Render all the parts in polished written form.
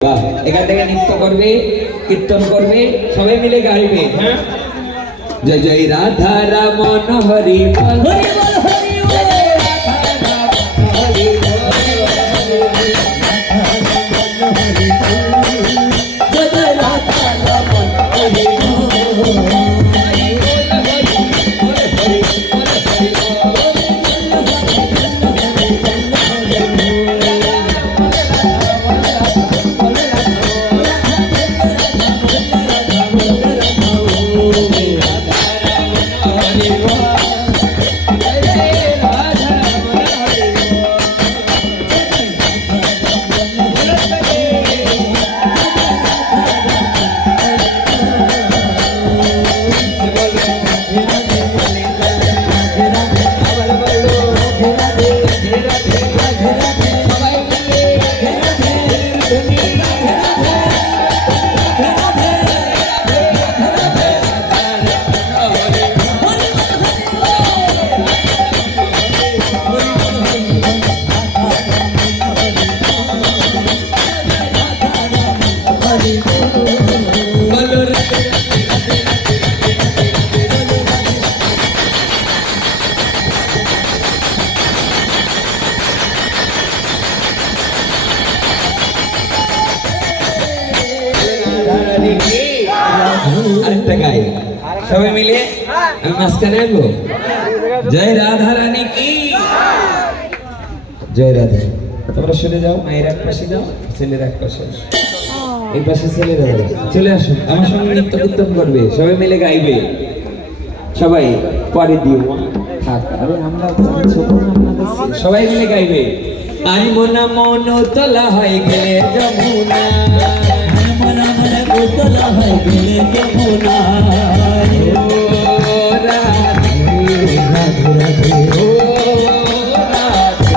এখান থেকে নৃত্য করবে, কীর্তন করবে, সবাই মিলে গাইবে। হ্যাঁ, জয় জয় রাধা রমন হরি বল, হরি বল, হরি বল, হরি বল, জয় জয় রাধা রমন হরি বল। আরেকটা গাই সবাই মিলে, আমি মাঝখানে আসবো। জয় রাধা রানী কি জয়। রাধা, তোমরা শুনে যাও, মায়ের এক পাশে যাও, ছেলের এক পাশে, এই পাশে ছেলেরা চলে আসুন, আমার সঙ্গে নৃত্য কীর্তন করবে, সবাই মিলে গাইবে। সবাই পরে দিও থাক, আরে আমরা সবাই মিলে গাইবে। আই মনা মন তোলা হয়ে গেলে যমুনা, মনা মনা তোলা হয়ে গেলে যমুনা, ও রাধে রাধে রাধে, ও রাধে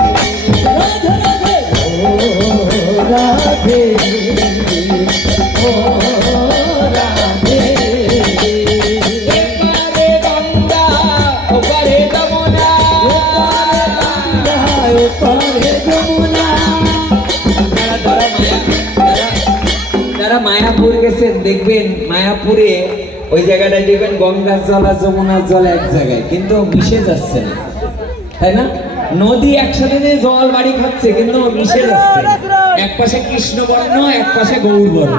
রাধে, ও রাধে, ও রাধে। এপারে গঙ্গা ওপারে যমুনা, ওপারে যমুনা। যারা মায়াপুর গেছেন দেখবেন, মায়াপুরে ওই জায়গাটায় দেখবেন গঙ্গার জল আর যমুনার জল এক জায়গায়, কিন্তু মিশে যাচ্ছে না, তাই না? নদী একসাথে যে জল বাড়ি খাচ্ছে কিন্তু মিশে যাচ্ছে, এক পাশে কৃষ্ণ বর্ণ, এক পাশে গৌর বর্ণ,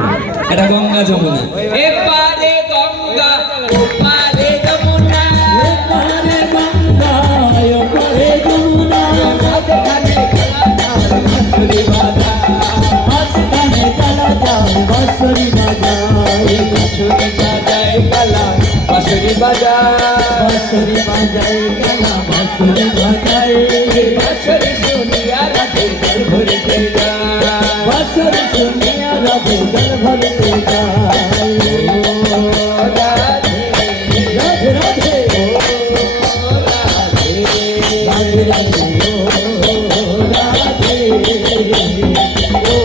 এটা গঙ্গা যমুনা। এপারে গঙ্গা ওপারে যমুনা, এপারে গঙ্গা ওপারে যমুনা, মাঝখানে বাঁশরি বাজা, মাঝখানে চালা যায় বাঁশরি বাজা, বাঁশরি বাজায় কালা, বাঁশরি বাজায়, বাঁশরি বাজায় কালা, বাঁশরি বাজায়, বাঁশরি শুনিয়া রাধে জল ভরিতে যায়, বাঁশরি শুনিয়া রাধে জল ভরিতে যায়। ও রাধে রাধে রাধে, ও রাধে রাধে রাধে, ও রাধে, ও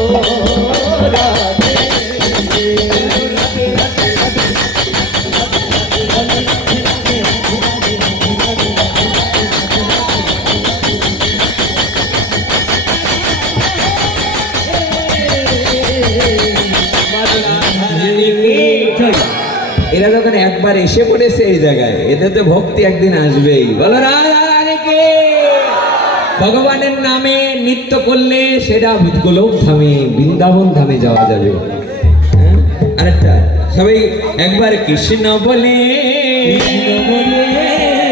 রাধে। এরা যখন একবার এসে পড়েছে এই জায়গায়, এদের তো ভক্তি একদিন আসবেই। বলো রাধা রানী কি। ভগবানের নামে নৃত্য করলে সেটা গোলক ধামে, বৃন্দাবন ধামে যাওয়া যাবে। আরেকটা সবাই একবার কৃষ্ণ বলে, কৃষ্ণ বলে